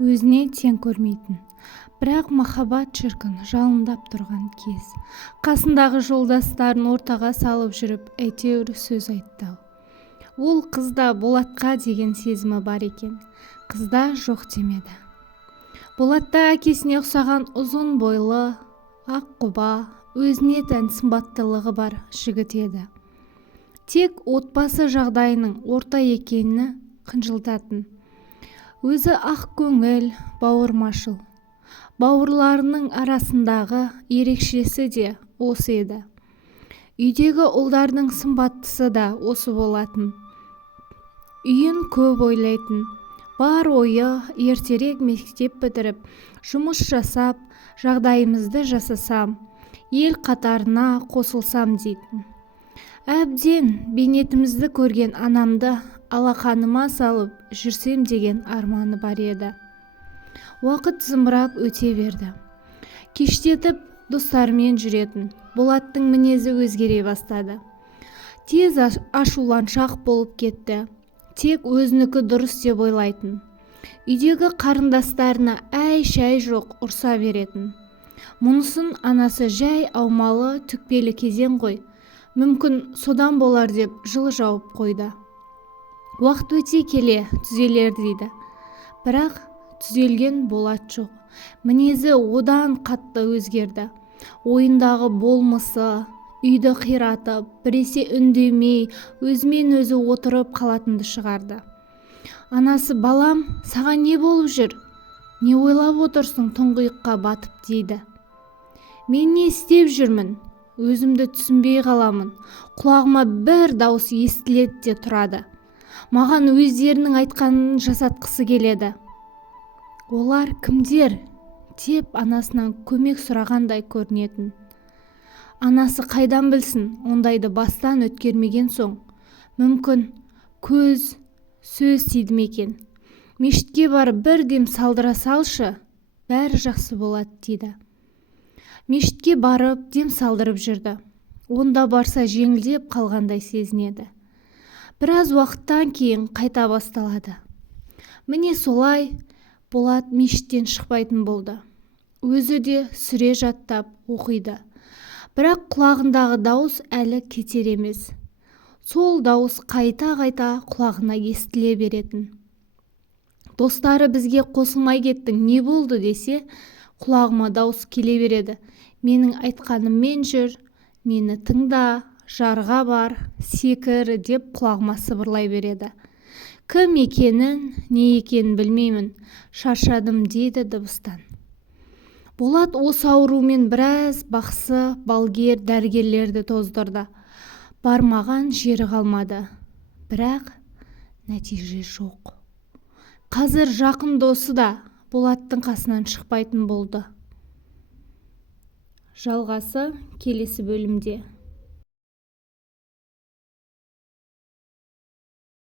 өзіне тең көрмейтін. Бірақ махаббат шіркін жалындап тұрған кез. Қасындағы жолдастарын ортаға салып жүріп, әйтеуір сөз айтты. Ол қызда Болатқа деген сезімі бар екен. Қызда жоқ демеді. Болатта әкесіне ұқсаған ұзын бойлы, ақ құба, өзіне тән сымбаттылығы бар жігіт еді. Тек отбасы жағдайының орта екеніне қынжылтатын. Өзі ақ көңіл, бауырмашыл. Бауырларының арасындағы ерекшесі де осы еді. Үйдегі ұлдардың сымбаттысы да осы болатын. Үйін көп ойлайтын. Бар ойы ертерек мектеп бітіріп, жұмыс жасап, жағдайымызды жасасам, ел қатарына қосылсам дейтін. Әбден бейнетімізді көрген анамды алақаныма салып жүрсем деген арманы бар еді. Уақыт зымырап өте берді. Кештетіп достарымен жүретін. Болаттың мінезі өзгере бастады. Тез ашуланшақ болып кетті. Тек өзінікі дұрыс деп ойлайтын. Үйдегі қарындастарына әй-шәй жоқ ұрса беретін. Мұнысын анасы жай аумалы түкпелі кезең ғой. Мүмкін содан болар деп жылы жауып қойды. Уақыт өте келе түзелер дейді. Бірақ түзелген Болат жоқ. Мінезі одан қатты өзгерді. Ойындағы болмысы, үйді қиратып, біресе үндемей, өзімен өзі отырып қалатынды шығарды. Анасы, балам, саған не болып жүр? Не ойлап отырсың тұңғиыққа батып дейді. Мен не істеп жүрмін? Өзімді түсінбей қаламын. Құлағыма бір дауыс естіледі де тұрады. Маған өздерінің айтқанын жасатқысы келеді. Олар кімдер? Деп анасынан көмек сұрағандай көрінетін. Анасы қайдан білсін, ондайды бастан өткермеген соң. Мүмкін көз, сөз тиді ме екен. Мешітке барып бір дем салдыра салшы, бәрі жақсы болады дейді. Мешітке барып дем салдырып жүрді. Онда барса жеңілдеп қалғандай сезінеді. Біраз уақыттан кейін қайта басталады. Міне солай Болат мешіттен шықпайтын болды. Өзі де сүре жаттап оқиды. Бірақ құлағындағы дауыс әлі кетер емес. Сол дауыс қайта-қайта құлағына естіле беретін. Достары бізге қосылмай кеттің, не болды десе, құлағыма дауыс келе береді. Менің айтқаныммен жүр, мені тыңда, жарға бар, секір деп құлағыма сыбырлай береді. Кім екенін, не екенін білмеймін, шаршадым дейді дыбыстан. Болат осы аурумен біраз бақсы, балгер, дәрігерлерді тоздырды. Бармаған жері қалмады. Бірақ нәтиже жоқ. Қазір жақын досы да Болаттың қасынан шықпайтын болды. Жалғасы келесі бөлімде.